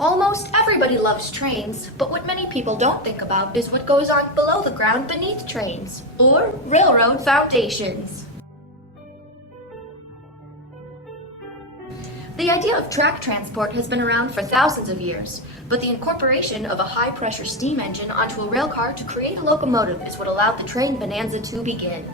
Almost everybody loves trains, but what many people don't think about is what goes on below the ground beneath trains, or railroad foundations. The idea of track transport has been around for thousands of years, but the incorporation of a high-pressure steam engine onto a railcar to create a locomotive is what allowed the train bonanza to begin.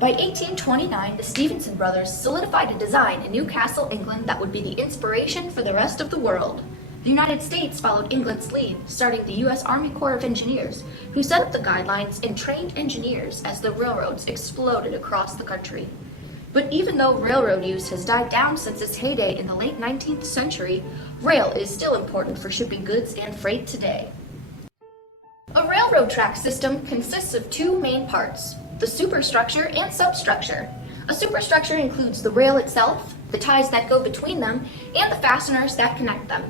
By 1829, the Stephenson brothers solidified a design in Newcastle, England that would be the inspiration for the rest of the world. The United States followed England's lead, starting the U.S. Army Corps of Engineers, who set up the guidelines and trained engineers as the railroads exploded across the country. But even though railroad use has died down since its heyday in the late 19th century, rail is still important for shipping goods and freight today. A railroad track system consists of two main parts: the superstructure and substructure. A superstructure includes the rail itself, the ties that go between them, and the fasteners that connect them.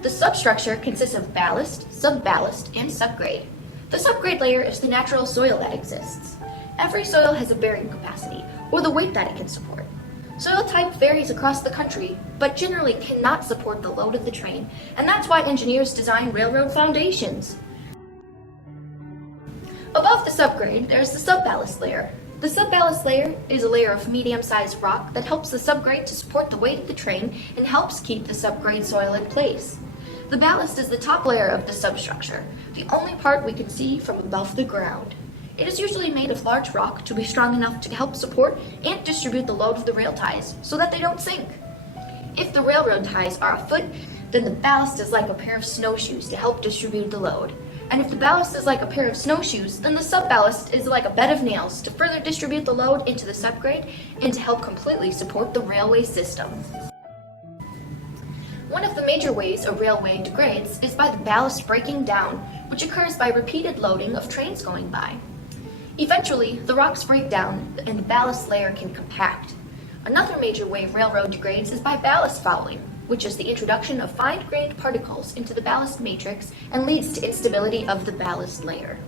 The substructure consists of ballast, subballast, and subgrade. The subgrade layer is the natural soil that exists. Every soil has a bearing capacity, or the weight that it can support. Soil type varies across the country, but generally cannot support the load of the train, and that's why engineers design railroad foundations. Above the subgrade, there's the subballast layer. The subballast layer is a layer of medium-sized rock that helps the subgrade to support the weight of the train and helps keep the subgrade soil in place. The ballast is the top layer of the substructure, the only part we can see from above the ground. It is usually made of large rock to be strong enough to help support and distribute the load of the rail ties so that they don't sink. If the railroad ties are a foot, then the ballast is like a pair of snowshoes to help distribute the load. And if the ballast is like a pair of snowshoes, then the subballast is like a bed of nails to further distribute the load into the subgrade and to help completely support the railway system. One of the major ways a railway degrades is by the ballast breaking down, which occurs by repeated loading of trains going by. Eventually, the rocks break down and the ballast layer can compact. Another major way railroad degrades is by ballast following, which is the introduction of fine-grained particles into the ballast matrix and leads to instability of the ballast layer.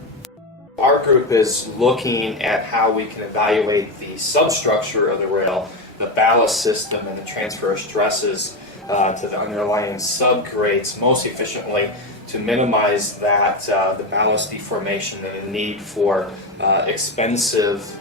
Our group is looking at how we can evaluate the substructure of the rail, the ballast system, and the transfer of stresses to the underlying subgrades most efficiently to minimize that the ballast deformation and the need for expensive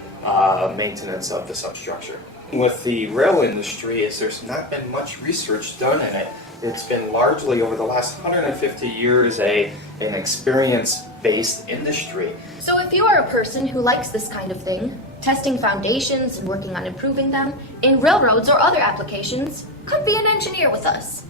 maintenance of the substructure. With the rail industry, there's not been much research done in it. It's been largely over the last 150 years an experience-based industry. So if you are a person who likes this kind of thing, testing foundations and working on improving them, in railroads or other applications, come be an engineer with us.